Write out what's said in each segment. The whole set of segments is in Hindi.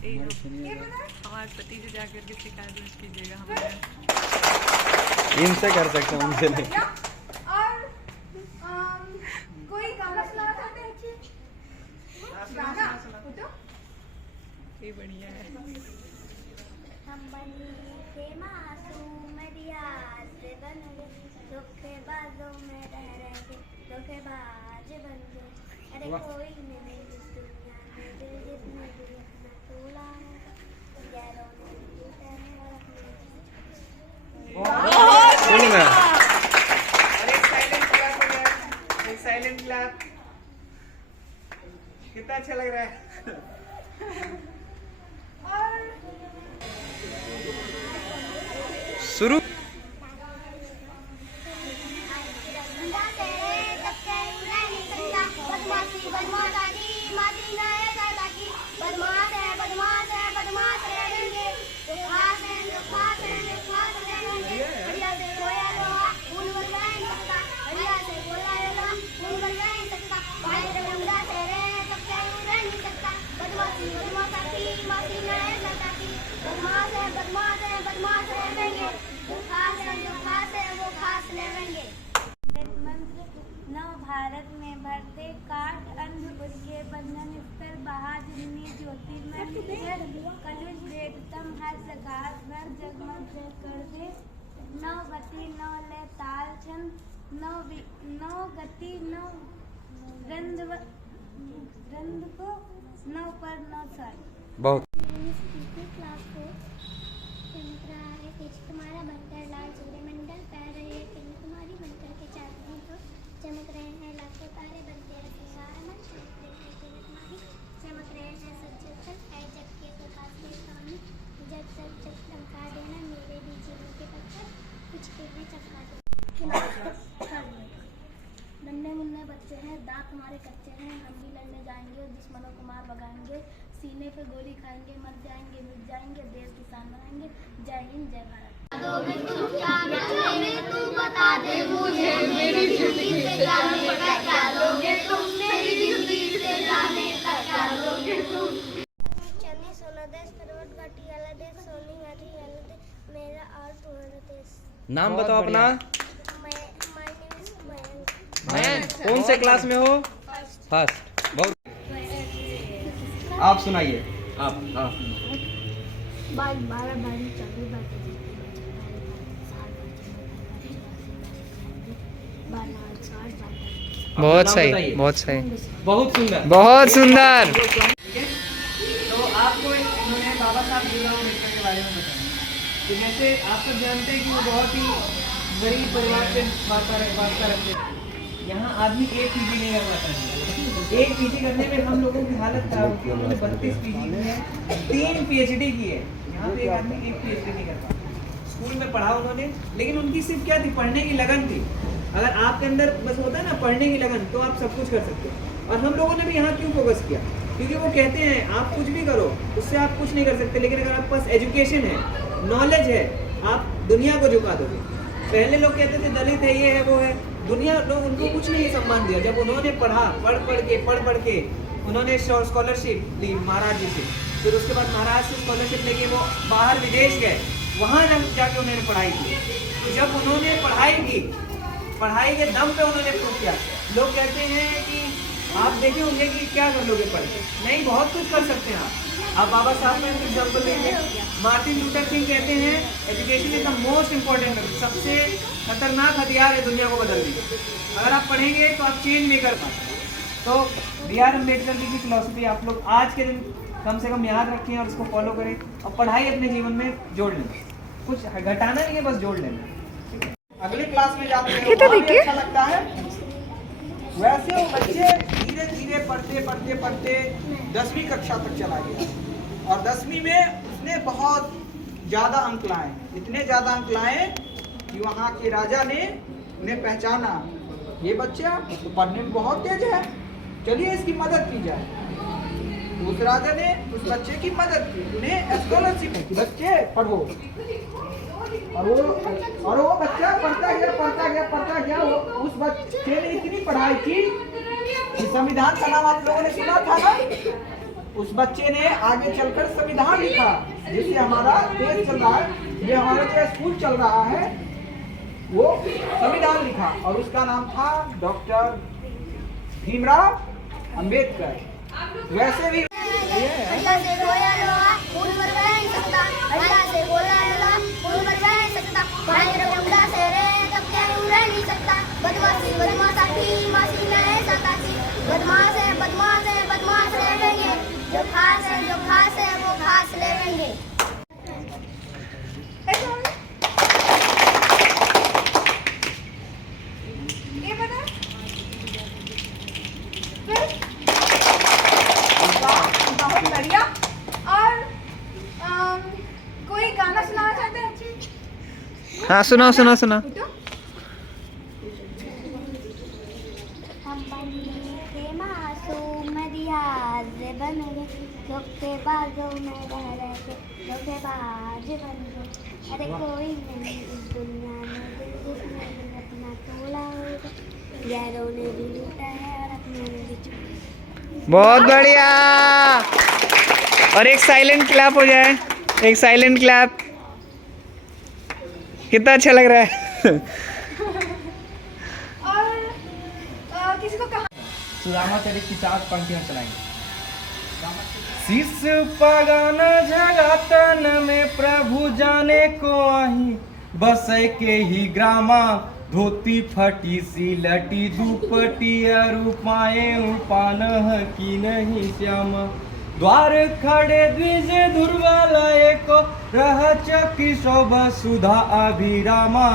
हमारे पति से जाकर के शिकायत दर्ज कीजिएगा हमारे। इनसे कर सकते हैं, उनसे नहीं। और कोई गाना सुनाना चाहते हैं? गाना तो ये बढ़िया है। हम बनी के मासूम रियाज बन गए, धोखेबाजों में रह के धोखेबाज बन गए। अरे कोई नहीं इस दुनिया में दिल जितने भी अपना तोला है, गैरों ने लूटा है और अपने सुनना एक साइलेंट क्लैप। कितना अच्छा लग रहा है। शुरू। भारत में भरते काट अंधपुर के बंधन स्तर बहादुरी ज्योतिर्मय कलुष वेदतम हर सकाश भर जगमग कर दे। नौ गति नौ ले ताल छंद नौ गति नौ रंध को नौ पर नौ साल। बहुत क्लास को तुम्हारा बनकर लाल सूर्य मंडल पह रही है तुम्हारी बनकर के चांदनी को चमक रहे हैं लाखों तारे बनते हैं सिंगार मन चमक रहे हैं सच्चे है जग के प्रकाश के स्वामी जग सब जग चमका देना मेरे भी जीवन के पत्थर कुछ के भी चमका दे। नन्हे मुन्ने बच्चे हैं दांत हमारे कच्चे हैं हम भी लड़ने जाएंगे दुश्मनों को मार भगाएंगे सीने पे गोली खाएंगे मर जाएंगे मिट जाएंगे देश किसान बनाएंगे। जय हिंद जय भारत। तू बता दे मुझे मेरी जिंदगी से जाने का क्या लोगे तुम मेरी जिंदगी से जाने का क्या लोगे तुम। चन्नी सोना देश करवट घाटी वाला देश सोनी घाटी वाला देश मेरा और तुम्हारा देश। नाम बताओ अपना। मयंक। कौन से क्लास में हो? फर्स्ट। बहुत। आप सुनाइए। आप बात 12 बारी चौबीस बातें बहुत सही, बहुत सही, बहुत सुंदर, बहुत सुंदर। तो आपको इन्होंने बाबा साहब भीमराव अम्बेडकर के बारे में बताया। तो जैसे आप सब जानते हैं कि वो बहुत ही गरीब परिवार से वार्ता रखते थे। यहाँ आदमी एक पीजी नहीं कर पाता है। एक पीजी करने में हम लोगों की हालत खराब होती है। उन्होंने 32 पीजी की है, 3 PhD की है। यहाँ पे एक आदमी एक PhD नहीं कर पाता। स्कूल में पढ़ा उन्होंने, लेकिन उनकी सिर्फ क्या थी, पढ़ने की लगन थी। अगर आपके अंदर बस होता है ना पढ़ने की लगन, तो आप सब कुछ कर सकते हो। और हम लोगों ने भी यहाँ क्यों फोकस किया, क्योंकि वो कहते हैं आप कुछ भी करो उससे आप कुछ नहीं कर सकते, लेकिन अगर आपके पास एजुकेशन है, नॉलेज है, आप दुनिया को झुका दोगे। पहले लोग कहते थे दलित है, ये है, वो है, दुनिया लोग उनको कुछ नहीं सम्मान दिया। जब उन्होंने पढ़ा, पढ़ के उन्होंने स्कॉलरशिप ली महाराज जी से, फिर उसके बाद महाराज से स्कॉलरशिप लेके वो बाहर विदेश गए, वहाँ जाके उन्होंने पढ़ाई की। तो जब उन्होंने पढ़ाई की, पढ़ाई के दम पे उन्होंने प्रूव किया। लोग कहते हैं कि आप देखे होंगे कि क्या कर लोगे पढ़ के, नहीं, बहुत कुछ कर सकते हैं आप बाबा साहब में एग्जाम्पल देंगे। मार्टिन लूथर किंग कहते हैं education is the most important, सबसे खतरनाक हथियार है दुनिया को बदलने का। अगर आप पढ़ेंगे तो आप चेंज नहीं कर पाते। तो B.R. अम्बेडकर जी की फिलॉसफी आप लोग आज के दिन कम से कम याद रखें और उसको फॉलो करें और पढ़ाई अपने जीवन में जोड़ लें। कुछ घटाना नहीं है, बस जोड़ लेना। अगले क्लास में जाते हैं, अच्छा लगता है। वैसे वो बच्चे धीरे धीरे पढ़ते 10वीं कक्षा तक चला गया और 10वीं में उसने बहुत ज़्यादा अंक लाए, इतने ज़्यादा अंक लाए कि वहाँ के राजा ने उन्हें पहचाना, ये बच्चा तो पढ़ने में बहुत तेज है, चलिए इसकी मदद की जाए। उस राजा ने उस बच्चे की मदद की, उन्हें स्कॉलरशिप की, बच्चे पढ़ो। और वो बच्चा पढ़ता गया। वो उस बच्चे ने इतनी पढ़ाई की कि संविधान का नाम आप लोगों ने सुना था ना, उस बच्चे ने आगे चलकर संविधान लिखा, जिससे हमारा देश चल रहा है। ये हमारा जो स्कूल चल रहा है वो संविधान लिखा, और उसका नाम था डॉक्टर भीमराव अंबेडकर। वैसे भी जो खास है वो खास लेंगे। ये बता बहुत बढ़िया। और कोई गाना सुनाना चाहते हैं? हाँ सुनाओ सुनाओ सुनाओ। हम बने मासूम रियाज बन गए, धोखेबाजों में रह रहे थे धोखेबाज बन गए। अरे कोई नहीं इस दुनिया में दिल जिसने दिल अपना तोड़ा होगा, गैरों ने भी लूटा है और अपनों ने भी चुरा। बहुत बढ़िया। और एक साइलेंट क्लैप हो जाए, एक साइलेंट क्लैप। कितना अच्छा लग रहा है। और किसी को कहा सुदामा चरित की 4 पंक्तियां चलाएंगे। शीश पगान जगतन में प्रभु जाने को आही, बसे के ही ग्रामा धोती फटी सी लटी दुपटी रूपाए उपान की नहीं श्यामा। द्वार खड़े द्विज ध्रुवालय को रह चकी शोभा सुधा अभिरामा।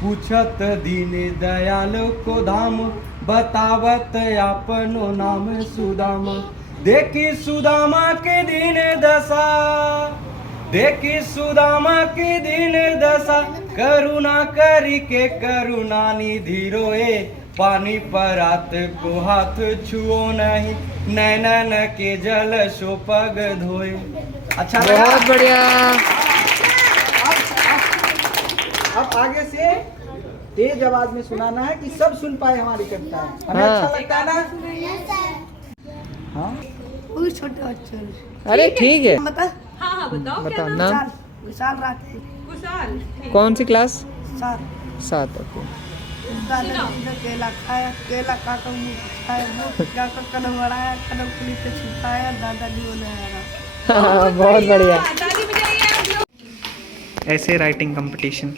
पूछत दीन दयाल को धाम, बतावत अपनो नाम सुदामा। देखी सुदामा के दीन दशा, देखी सुदामा की दीन दशा, करुणा करी के करुणा निधि रोए। पानी परात को हाथ छुओ नहीं, नैनन के जल सो पग धोए। अच्छा लगा? बहुत बढ़िया। अब आगे से तेज आवाज में सुनाना है कि सब सुन पाए हमारी कविता। हमें हाँ। अच्छा लगता है ना? हाँ। अरे ठीक है। हाँ हाँ बताओ क्या बताओ नाम? नाम। कुशाल। ठीक। कौन सी क्लास? 7। ओके। सुनाओ। केला खाया, केला काटा मुंह खाया, मुंह जाकर कदम बढ़ाया, कदम पुलिस से छिपाया, दादाजी बोले आया। बहुत बढ़िया। ताली बजाइए आप लोग। ऐसे राइटिंग कंपटीशन।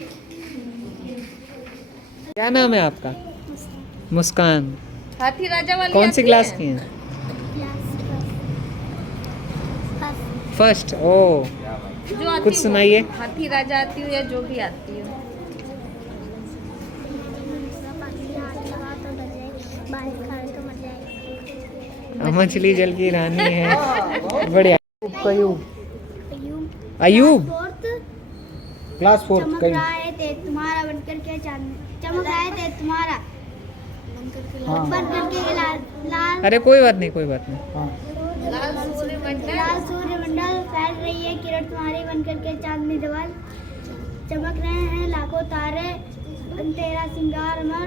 क्या नाम है आपका? मुस्कान। हाथी राजा वाली कौन सी आती क्लास है? की हैं? फर्स्ट। ओ जो आती कुछ हो। सुनाइए। हाथी राजा आती हो या जो भी आती हो। मछली जल की रानी है। बढ़िया। अयूब। क्लास 4 चमक रहा है तेज तुम्हारा बनकर के चांद, चमक रहा है तेज तुम्हारा हाँ। बनकर के लाल अरे कोई बात नहीं, कोई बात नहीं। हाँ। लाल सूर्यमंडल फैल रही है किरण तुम्हारी बनकर के चांदनी धवल। चमक रहे हैं लाखों तारे बन तेरा सिंगार अमर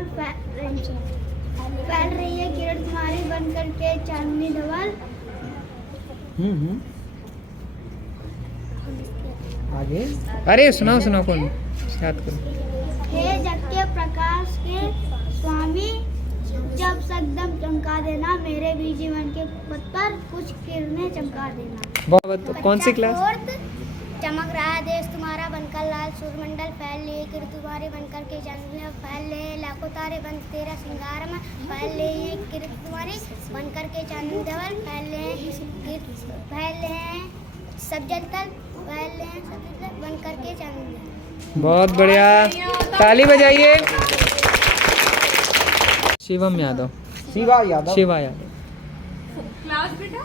फैल रही है किरण तुम्हारी बनकर के चांदनी धवल। आगे अरे सुनाओ सुनाओ, कौन याद करो। हे जग के प्रकाश के स्वामी, जब सकदम चमका देना मेरे भी जीवन के पथ पर कुछ किरणें चमका देना। कौन सी क्लास? चमक रहा है देश तुम्हारा बनकर लाल सूर्यमंडल फैल ले किरण तुम्हारी बनकर के चांदनी फैल ले लाखों तारे बन तेरा सिंगार में फैल ले किरण तुम्हारी बनकर के चांदनी धवल फैल ले सब जल तल फैल ले सब जल बनकर के चांदनी। बहुत बढ़िया। ताली बजाइए। शिवम यादव। शिवा यादव। शिवा यादव। क्लास बेटा।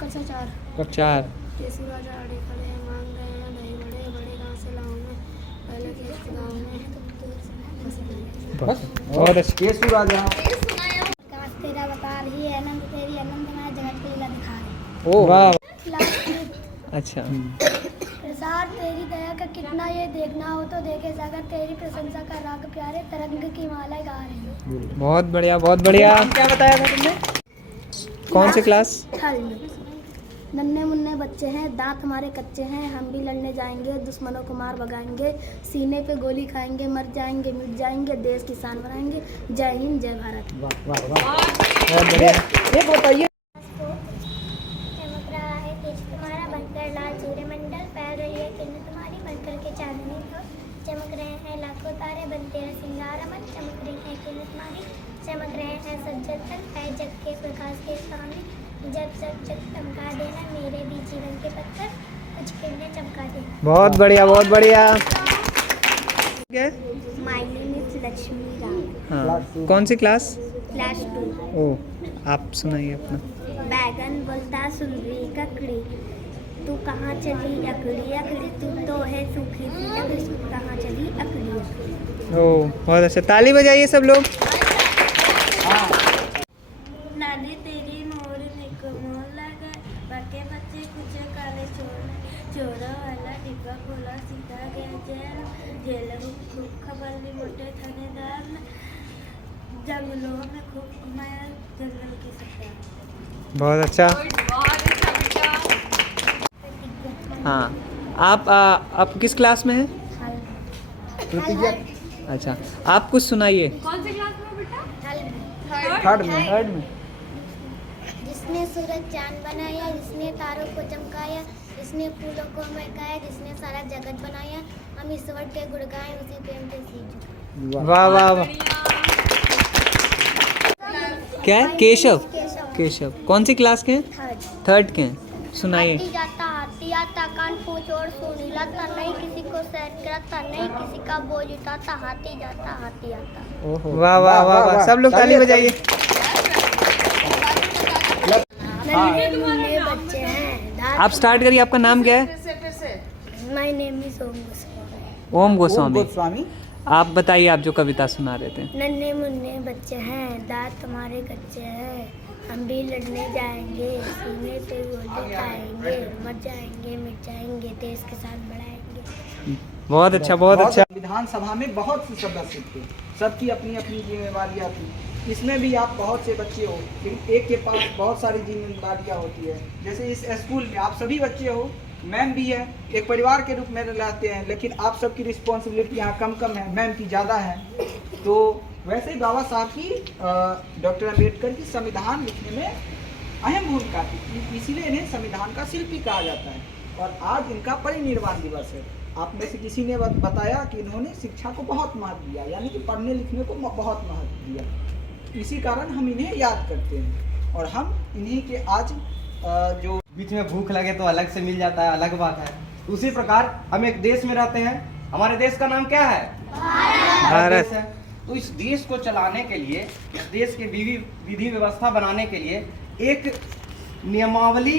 कक्षा 4। कक्षा 4। केसू राजा अड़े खड़े हैं मांग रहे हैं दही बड़े बड़े गांव से लाऊं मैं पहले के गांव में बस बहुत अच्छा। केसू राजा। काश तेरा बता रही है अनंत तेरी अनंतमय जगत के लीला दिखा रही। ओ वाह। क्लास अच्छा। प्रसाद तेरी दया का कितना ये देखना हो तो देखे सागर तेरी प्रशंसा का राग प्यारे तरंग की माला गा रही। बहुत बढ़िया, बहुत बढ़िया। क्या बताया था तुमने? कौन सी क्लास? नन्हे मुन्ने बच्चे हैं, दांत हमारे कच्चे हैं, हम भी लड़ने जाएंगे, दुश्मनों को मार भगाएंगे, सीने पे गोली खाएंगे, मर जाएंगे मिट जाएंगे, देश की शान बनाएंगे। जय हिंद, जय भारत। एक बताइए। चमक रहा है तेज तुम्हारा बनकर लाल सूर्यमंडल, फैल रही है किरण तुम्हारी बनकर के चांदनी हो। चमक रहे हैं लाखों तारे बनते हैं सिंगार अमन, चमक रही है किरण तुम्हारी, चमक रहे हैं सज्जन तन है जग के प्रकाश के सामने। जब सब जग चमका देना मेरे भी जीवन के पत्थर, कुछ किरणें चमका देना। बहुत बढ़िया, बहुत बढ़िया। My name is Lakshmi Ram. हाँ, कौन सी क्लास? क्लास 2। ओ, आप सुनाइए अपना। बैगन बोलता सुन रही ककड़ी, तू कहाँ चली अकड़ी अकड़ी, तू तो है सूखी सी लकड़ी, तू कहाँ चली अकड़ी अकड़ी। ओ, बहुत अच्छा, ताली बजाइए सब लोग। नानी तेरी मोर निको मोर लगा, बाके बच्चे कुछ काले चोरा वाला डिब्बा खोला सीधा गया जेल, जेल खूब खबर ली मोटे थानेदार ने, जंगलों में खूब घुमाया जंगल की सत्ता। बहुत अच्छा। हाँ, आप किस क्लास में हैं? अच्छा, आप कुछ सुनाइए। कौन सी क्लास में बेटा? थर्ड में। जिसने सूरज चांद बनाया, जिसने तारों को चमकाया, जिसने फूलों को महकाया, जिसने सारा जगत बनाया, हम ईश्वर के गुण गाएं, उसी प्रेम पे सींच। वाह वाह वाह। क्या है? केशव। केशव कौन सी क्लास के हैं? थर्ड के हैं। सुनाइए। हाथी आता कान पूछ और सुनी लाता, नहीं किसी को सैर कराता, नहीं किसी का बोझ उठाता, हाथी जाता हाथी आता। वाह वाह वाह वाह, सब लोग ताली बजाइए। बच्चे हैं। आप स्टार्ट करिए, आपका नाम क्या है? माय नेम इज ओम गोस्वामी। गोस्वामी। आप बताइए, आप जो कविता सुना रहे थे। नन्हे मुन्ने बच्चे हैं, दांत तुम्हारे कच्चे हैं, हम भी लड़ने जाएंगे, सीने पे गोली खाएंगे, मर जाएंगे मिट जाएंगे, देश के साथ बढ़ाएंगे। बहुत अच्छा, बहुत अच्छा। विधानसभा में बहुत से सदस्य थे, सबकी अपनी अपनी जिम्मेवारियाँ थी। इसमें भी आप बहुत से बच्चे हो, लेकिन एक के पास बहुत सारी जिम्मेदारियाँ होती है। जैसे इस स्कूल में आप सभी बच्चे हो, मैम भी है, एक परिवार के रूप में रहते हैं, लेकिन आप सबकी रिस्पॉन्सिबिलिटी यहाँ कम है, मैम की ज़्यादा है। तो वैसे ही बाबा साहब की डॉक्टर अम्बेडकर की संविधान लिखने में अहम भूमिका थी, इसीलिए इन्हें संविधान का शिल्पी कहा जाता है। और आज इनका परिनिर्वाण दिवस है। आप में से किसी ने बताया कि इन्होंने शिक्षा को बहुत महत्व दिया, यानी कि पढ़ने लिखने को बहुत महत्व दिया। इसी कारण हम इन्हें याद करते हैं, और हम इन्हीं के आज जो बीच में भूख लगे तो अलग से मिल जाता है, अलग बात है। उसी प्रकार हम एक देश में रहते हैं, हमारे देश का नाम क्या है? भारत है। तो इस देश को चलाने के लिए, इस देश के विधि व्यवस्था बनाने के लिए एक नियमावली,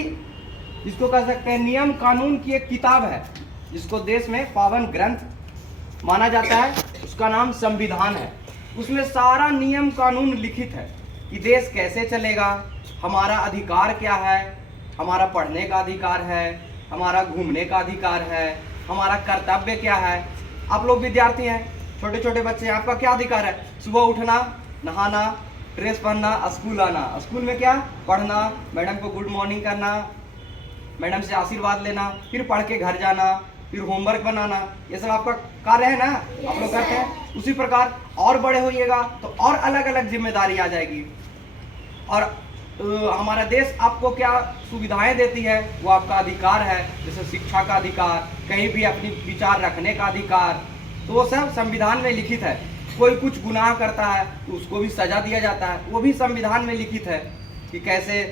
जिसको कह सकते हैं नियम कानून की एक किताब है, जिसको देश में पावन ग्रंथ माना जाता है, उसका नाम संविधान है। उसमें सारा नियम कानून लिखित है कि देश कैसे चलेगा, हमारा अधिकार क्या है, हमारा पढ़ने का अधिकार है, हमारा घूमने का अधिकार है, हमारा कर्तव्य क्या है। आप लोग विद्यार्थी हैं, छोटे छोटे बच्चे हैं, आपका क्या अधिकार है? सुबह उठना, नहाना, ड्रेस पहनना, स्कूल आना, स्कूल में क्या पढ़ना, मैडम को गुड मॉर्निंग करना, मैडम से आशीर्वाद लेना, फिर पढ़ के घर जाना, फिर होमवर्क बनाना, ये सब आपका कार्य है ना, आप लोग करते हैं। उसी प्रकार और बड़े होइएगा तो और अलग अलग जिम्मेदारी आ जाएगी। और हमारा देश आपको क्या सुविधाएं देती है, वो आपका अधिकार है, जैसे शिक्षा का अधिकार, कहीं भी अपनी विचार रखने का अधिकार, तो वो सब संविधान में लिखित है। कोई कुछ गुनाह करता है तो उसको भी सजा दिया जाता है, वो भी संविधान में लिखित है कि कैसे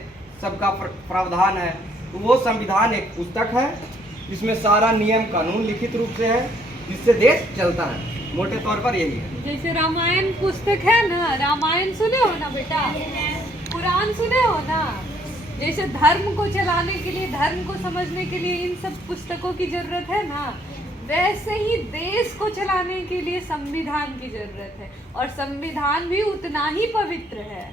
सबका प्रावधान है। तो वो संविधान एक पुस्तक है, इसमें सारा नियम कानून लिखित रूप से है, जिससे देश चलता है। मोटे तौर पर यही है। जैसे रामायण पुस्तक है ना, रामायण सुने हो ना बेटा, कुरान सुने हो ना। जैसे धर्म को चलाने के लिए, धर्म को समझने के लिए इन सब पुस्तकों की जरूरत है ना, वैसे ही देश को चलाने के लिए संविधान की जरूरत है। और संविधान भी उतना ही पवित्र है।